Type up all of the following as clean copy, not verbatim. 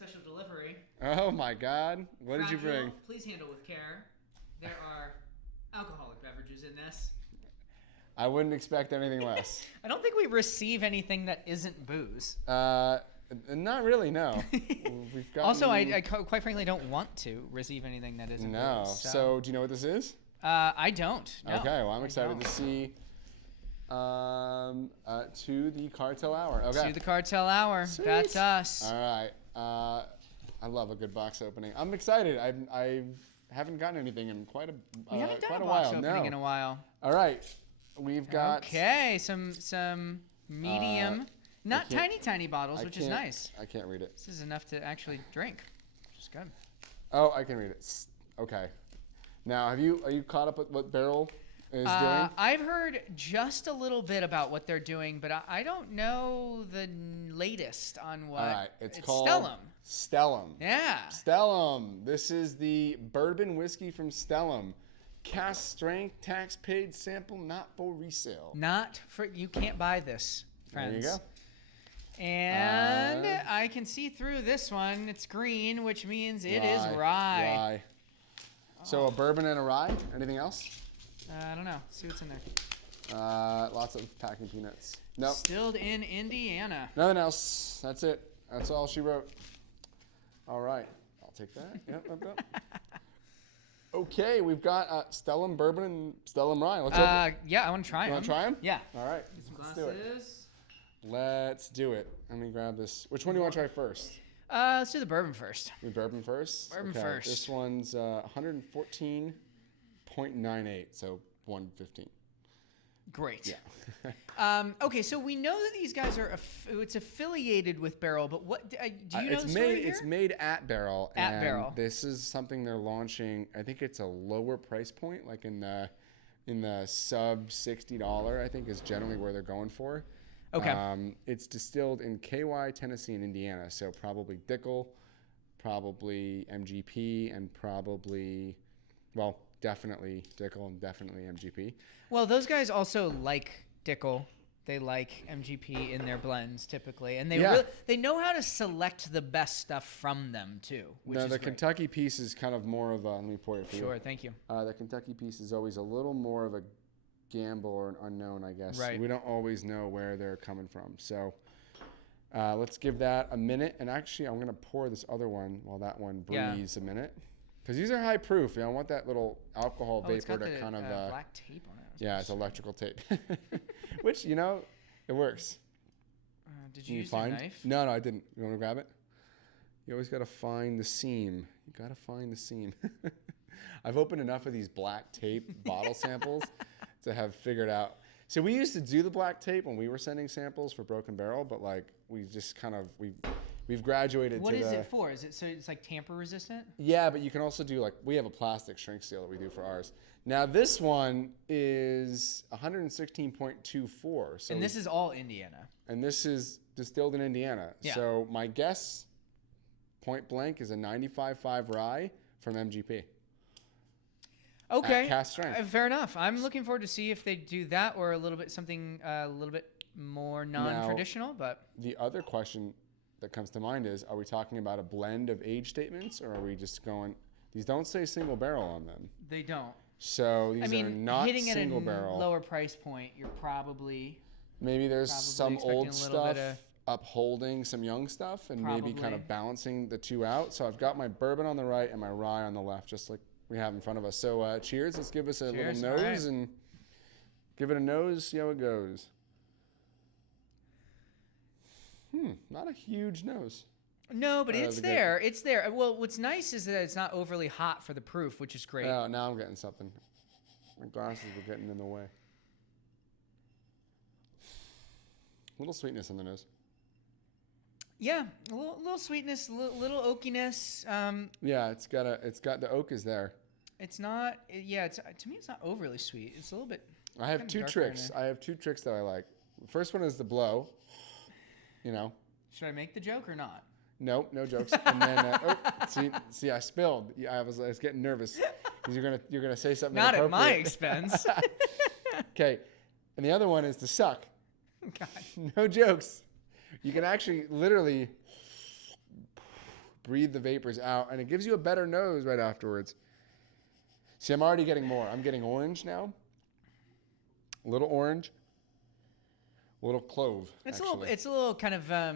special delivery. Oh my God! What did you bring? Please handle with care. There are alcoholic beverages in this. I wouldn't expect anything less. I don't think we receive anything that isn't booze. Not really, no. We've got. Also, I quite frankly don't want to receive anything that isn't booze. No. So, do you know what this is? I don't. No. Okay, well, I'm excited to see. To the Cartel Hour. Okay. To the Cartel Hour. Sweet. That's us. All right. I love a good box opening. I'm excited. I haven't gotten anything in quite a we haven't done quite a a box while. opening in a while. All right. We've got some medium, not tiny bottles, which is nice. I can't read it. This is enough to actually drink, which is good. Oh, I can read it. Okay. Now, are you caught up with what Barrel is doing? I've heard just a little bit about what they're doing, but I don't know the latest on what. All right. It's called Stellum. Stellum. Yeah. Stellum. This is the bourbon whiskey from Stellum. Cask strength, tax paid sample, not for resale. You can't buy this, friends. There you go. And I can see through this one. It's green, which means it is rye. Rye. So a bourbon and a rye. Anything else? I don't know. See what's in there. Lots of packing peanuts. Nope. Distilled in Indiana. Nothing else. That's it. That's all she wrote. All right. I'll take that. Yep. Okay, we've got Stellum Bourbon and Stellum Rye. Let's open. Yeah, I want to try them. You want to try them? Yeah. All right. Get some Let's do it. glasses. Let's do it. Let me grab this. Which one do you want to try first? Let's do the bourbon first. The bourbon first? Bourbon first. This one's 114.98, so 115. Great. Yeah. Okay, so we know that these guys are it's affiliated with Barrel, but what do you know the story here? It's made at Barrel. At Barrel. This is something they're launching. I think it's a lower price point, like in the sub $60. I think is generally where they're going for. Okay. It's distilled in KY, Tennessee, and Indiana, so probably Dickel, probably MGP, and probably, well, definitely Dickel and definitely MGP. Well, those guys also like Dickel. They like MGP in their blends typically, and they know how to select the best stuff from them too. Which is great. Kentucky piece is kind of more of a. Let me pour it for you. Sure, thank you. The Kentucky piece is always a little more of a gamble or an unknown, I guess. Right. We don't always know where they're coming from. So let's give that a minute. And actually, I'm going to pour this other one while that one breathes a minute. Because these are high proof. I want that little alcohol vapor to kind of. Black tape on it. Yeah, it's electrical tape. Which, it works. Did you use a knife? No, I didn't. You want to grab it? You always got to find the seam. You got to find the seam. I've opened enough of these black tape bottle samples to have figured out. So we used to do the black tape when we were sending samples for Broken Barrel, but we just kind of we've graduated. What is it for? Is it so it's like tamper resistant? Yeah, but you can also do we have a plastic shrink seal that we do for ours. Now this one is 116.24. So and this is all Indiana. And this is distilled in Indiana. Yeah. So my guess, point blank, is a 95.5 rye from MGP. Okay. At cask strength. Fair enough. I'm looking forward to see if they do that or a little bit more non-traditional. But the other question that comes to mind is: are we talking about a blend of age statements, or are we just going? These don't say single barrel on them. They don't. So these are not hitting single at a barrel. Lower price point, you're probably maybe there's some old stuff bit of, upholding some young stuff, and maybe kind of balancing the two out. So I've got my bourbon on the right and my rye on the left, just like we have in front of us. So cheers. Let's give us a little nose and give it a nose. See how it goes. Not a huge nose. No, but it's there. It's there. Well, what's nice is that it's not overly hot for the proof, which is great. Oh, now I'm getting something. My glasses were getting in the way. A little sweetness in the nose. Yeah, a little sweetness, little oakiness. Yeah, it's got the oak is there. It's not. Yeah, to me it's not overly sweet. It's a little bit. I have two tricks. I have two tricks that I like. The first one is the blow. Should I make the joke or not? Nope, no jokes. And then see, I spilled. I was getting nervous because you're gonna say something. Not at my expense. Okay, and the other one is the suck. God. No jokes. You can actually literally breathe the vapors out, and it gives you a better nose right afterwards. See, I'm already getting more. I'm getting orange now. A little orange. A little clove. It's a little kind of a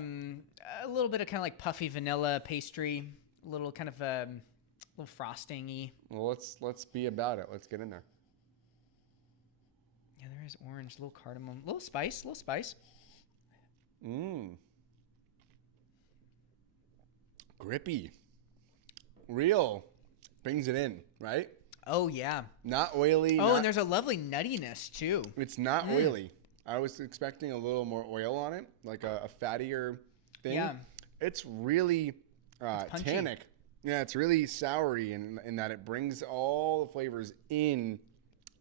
little bit of kind of like puffy vanilla pastry, a little kind of little frosting-y. Well, let's be about it. Let's get in there. Yeah, there is orange, a little cardamom, a little spice. Grippy. Real. Brings it in, right? Oh, yeah. Not oily. Oh, and there's a lovely nuttiness, too. It's not oily. I was expecting a little more oil on it, like a fattier thing. Yeah. It's really tannic. Yeah, it's really soury in that it brings all the flavors in.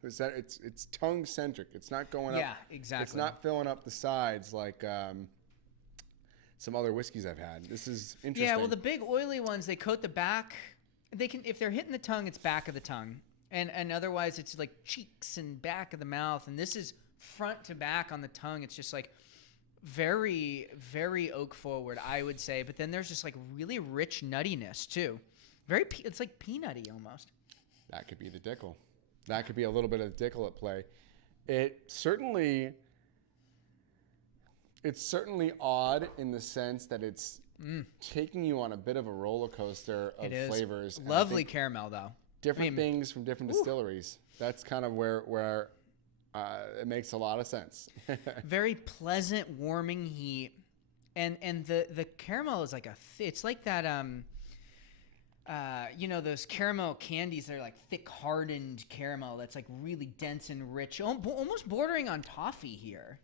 It's tongue centric. It's not going up. Yeah, exactly. It's not filling up the sides like some other whiskeys I've had. This is interesting. Yeah, well, the big oily ones, they coat the back. They can, if they're hitting the tongue, it's back of the tongue, and otherwise it's like cheeks and back of the mouth. And this is front to back on the tongue. It's just like very, very oak forward, I would say. But then there's just like really rich nuttiness too. It's like peanutty almost. That could be the Dickel. That could be a little bit of Dickel at play. It's certainly odd in the sense that it's taking you on a bit of a roller coaster of flavors. Lovely caramel though. Different things from different distilleries. That's kind of where it makes a lot of sense. Very pleasant, warming heat, and the caramel is like it's like that those caramel candies that are like thick hardened caramel that's like really dense and rich, almost bordering on toffee here.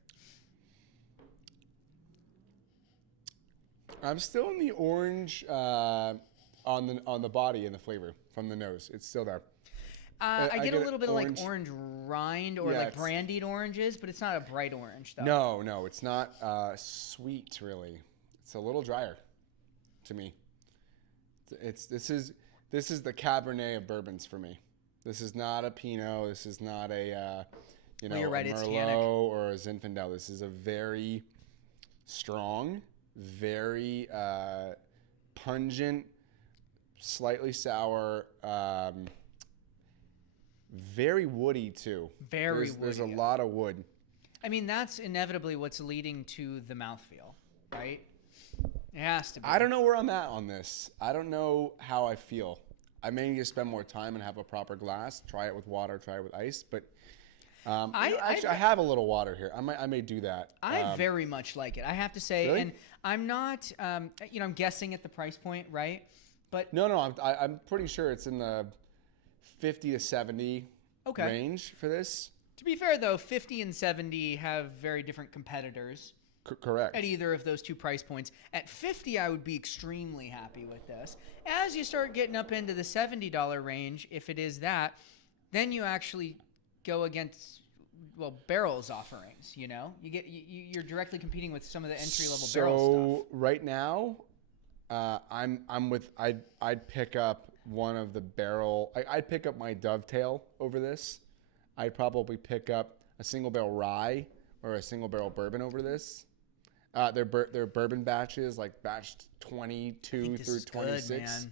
I'm still in the orange on the body and the flavor from the nose. It's still there. I get a little bit of like orange rind or like brandied oranges, but it's not a bright orange though. No, it's not sweet really. It's a little drier to me. This is the Cabernet of bourbons for me. This is not a Pinot. This is not a you're right, a Merlot or a Zinfandel. This is a very strong, very pungent, slightly sour, very woody too. There's a lot of wood. I mean, that's inevitably what's leading to the mouthfeel, right? It has to be. I don't know where I'm at on this. I don't know how I feel. I may need to spend more time and have a proper glass. Try it with water. Try it with ice. But I have a little water here. I may do that. I very much like it. I have to say, really? And I'm not. I'm guessing at the price point, right? But no. I'm pretty sure it's in the 50 to 70 range for this. To be fair, though, 50 and 70 have very different competitors. Correct. At either of those two price points. At 50, I would be extremely happy with this. As you start getting up into the $70 range, if it is that, then you actually go against barrels offerings. You're directly competing with some of the entry level barrel stuff. So right now, I'd pick up one of the barrel. I'd pick up my Dovetail over this. I'd probably pick up a single barrel rye or a single barrel bourbon over this. They're bourbon batches, like batch 22 through 26. Good, man.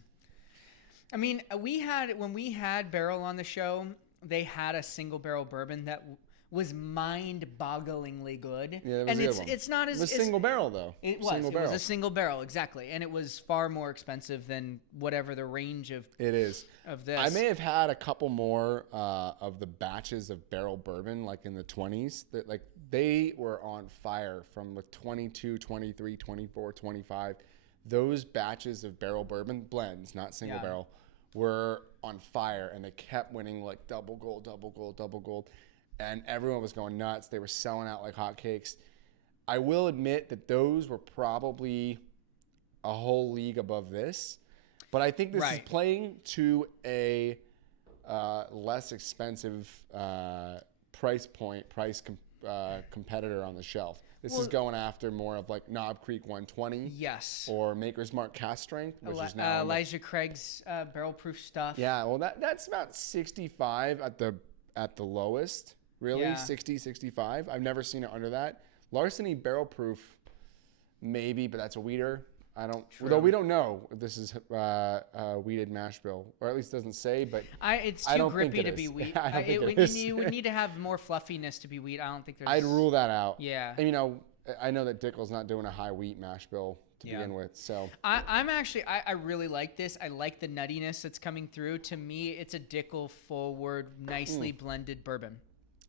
I mean, when we had Barrel on the show, they had a single barrel bourbon that was mind-bogglingly good. Yeah, and it's not as it was single barrel though. It was a single barrel, exactly, and it was far more expensive than whatever the range of this. I may have had a couple more of the batches of barrel bourbon, like in the 20s. That they were on fire from the 22, 23, 24, 25. Those batches of barrel bourbon blends, not single barrel, were on fire, and they kept winning like double gold, double gold, double gold. And everyone was going nuts. They were selling out like hotcakes. I will admit that those were probably a whole league above this. But I think this is playing to a less expensive price competitor on the shelf. This is going after more of like Knob Creek 120. Yes. Or Maker's Mark Cask Strength, which is now Elijah Craig's barrel proof stuff. Yeah, well that's about 65 at the lowest. Really? 60, 65? I've never seen it under that. Larceny barrel proof, maybe, but that's a weeder. I don't. True. Although we don't know if this is wheated mash bill, or at least doesn't say. But It's I too don't think grippy it to is. be wheat. I don't think it is. You would need to have more fluffiness to be wheat. I don't think there's. I'd rule that out. Yeah. And, I know that Dickel's not doing a high wheat mash bill to begin with. So I really like this. I like the nuttiness that's coming through. To me, it's a Dickel forward, nicely blended bourbon.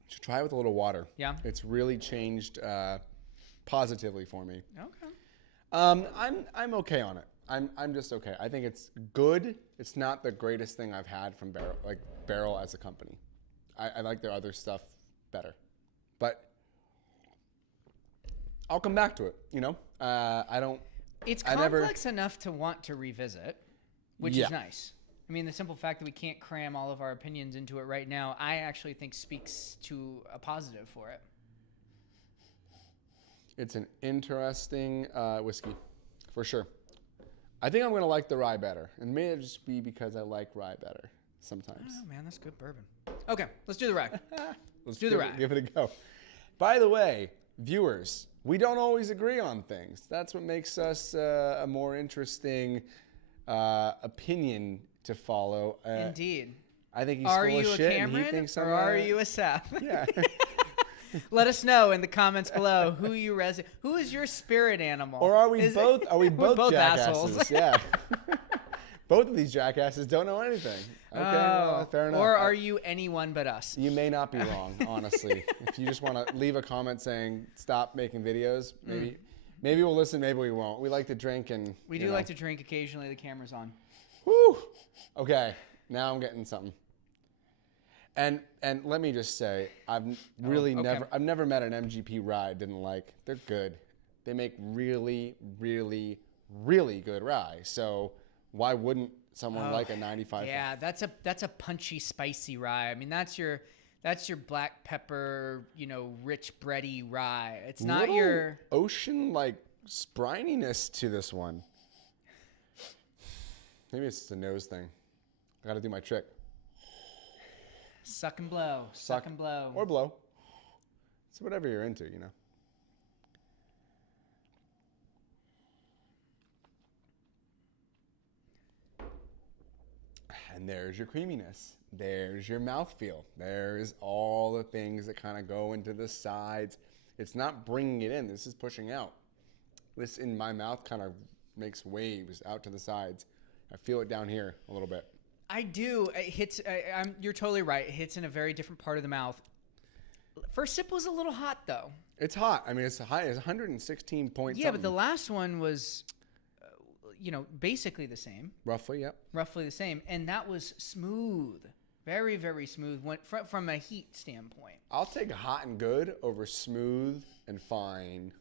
you should try it with a little water. Yeah. It's really changed positively for me. Okay. I'm okay on it. I'm just okay. I think it's good. It's not the greatest thing I've had from Barrel as a company. I like their other stuff better, but I'll come back to it. I don't. It's complex enough to want to revisit, which is nice. I mean, the simple fact that we can't cram all of our opinions into it right now, I actually think speaks to a positive for it. It's an interesting whiskey, for sure. I think I'm going to like the rye better. And may it just be because I like rye better sometimes. Oh, man, that's good bourbon. Okay, let's do the rye. Let's do the rye. Give it a go. By the way, viewers, we don't always agree on things. That's what makes us a more interesting opinion to follow. Indeed. I think he's full of shit, and he thinks I'm are you a sap? Yeah. Let us know in the comments below who is your spirit animal. Or are we both? Are we both jackasses? Assholes. Yeah. Both of these jackasses don't know anything. Okay, well, fair enough. Or are you anyone but us? You may not be wrong, honestly. If you just want to leave a comment saying stop making videos, maybe we'll listen, maybe we won't. We like to drink and we do like to drink occasionally. The camera's on. Whew. Okay, now I'm getting something. And let me just say, I've never met an MGP rye I didn't like. They're good. They make really, really, really good rye. So why wouldn't someone like a 95? Yeah, that's a punchy, spicy rye. I mean, that's your black pepper, rich bready rye. It's not your ocean sprininess to this one. Maybe it's just a nose thing. I got to do my trick. Suck and blow. Suck and blow. Or blow. It's whatever you're into, And there's your creaminess. There's your mouthfeel. There's all the things that kind of go into the sides. It's not bringing it in. This is pushing out. This in my mouth kind of makes waves out to the sides. I feel it down here a little bit. I do. It hits. You're totally right. It hits in a very different part of the mouth. First sip was a little hot, though. It's hot. I mean, it's high. It's 116 points. Yeah, but the last one was, basically the same. Roughly, yep. Roughly the same, and that was smooth. Very, very smooth. From a heat standpoint. I'll take hot and good over smooth and fine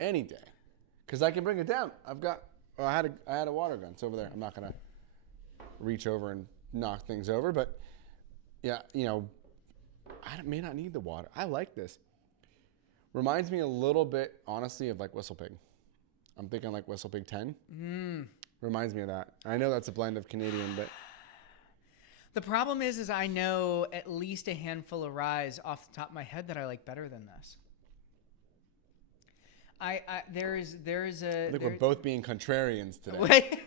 any day, because I can bring it down. I had a water gun. It's over there. I'm not gonna reach over and knock things over, but yeah, I may not need the water. I like this. Reminds me a little bit, honestly, of Whistle Pig. I'm thinking Whistle Pig 10. Reminds me of that. I know that's a blend of Canadian, but the problem is I know at least a handful of ryes off the top of my head that I like better than this. I think we're both being contrarians today. Wait.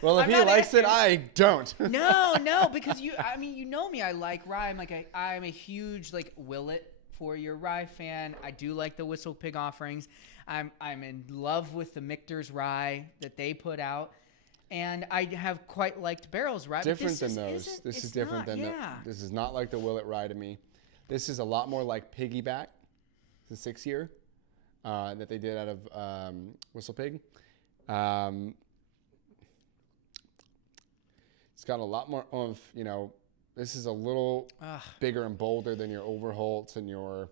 Well, if he likes it, I don't. No, because you know me. I like rye. I'm a huge Willet for your rye fan. I do like the Whistle Pig offerings. I'm in love with the Michter's rye that they put out, and I have quite liked Barrel's rye. Different than those. This is different than this is not like the Willet rye to me. This is a lot more like Piggyback, the 6-year that they did out of Whistle Pig. It's got a lot more oomph, This is a little bigger and bolder than your Overholts and your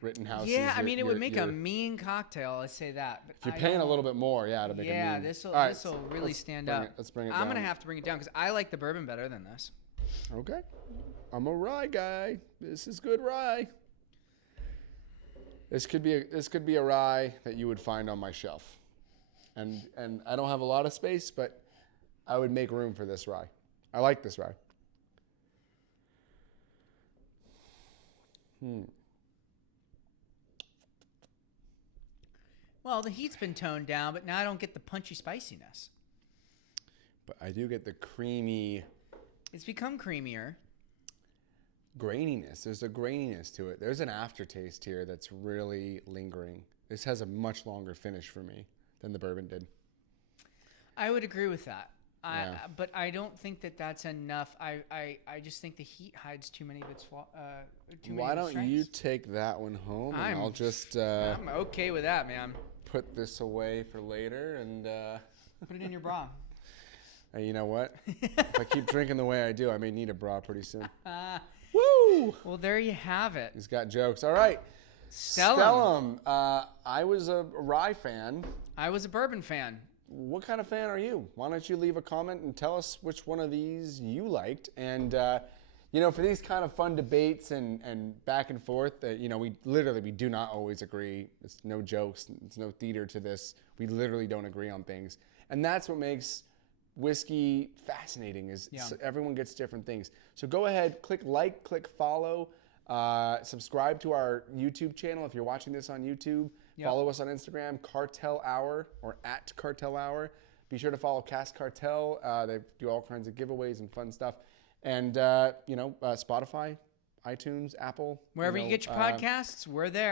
Rittenhouses. Yeah, I mean, it would make a mean cocktail. I say that. But if you're paying a little bit more, to make it mean. This will really stand out. Let's bring it down. I'm gonna have to bring it down because I like the bourbon better than this. Okay, I'm a rye guy. This is good rye. This could be a rye that you would find on my shelf, and I don't have a lot of space, but I would make room for this rye. I like this rye. Well, the heat's been toned down, but now I don't get the punchy spiciness. But I do get the creamy It's become creamier. graininess. There's a graininess to it. There's an aftertaste here that's really lingering. This has a much longer finish for me than the bourbon did. I would agree with that. Yeah. But I don't think that that's enough. I just think the heat hides too many of its too many Why of its don't you strengths. take that one home, and I'm- I'll just I'm okay with that, man. put this away for later. And Put it in your bra. hey, you know what? If I keep drinking the way I do, I may need a bra pretty soon. Uh, Woo! well, there you have it. He's got jokes. All right. Stellum. I was a rye fan. I was a bourbon fan. What kind of fan are you? Why don't you leave a comment and tell us which one of these you liked? And, for these kind of fun debates and back and forth, we do not always agree. It's no jokes. It's no theater to this. We literally don't agree on things. And that's what makes whiskey fascinating is everyone gets different things. So go ahead, click like, click follow, subscribe to our YouTube channel if you're watching this on YouTube. Follow us on Instagram, Cartel Hour or @Cartel Hour. Be sure to follow Cask Cartel. They do all kinds of giveaways and fun stuff. And, Spotify, iTunes, Apple. Wherever you get your podcasts, we're there.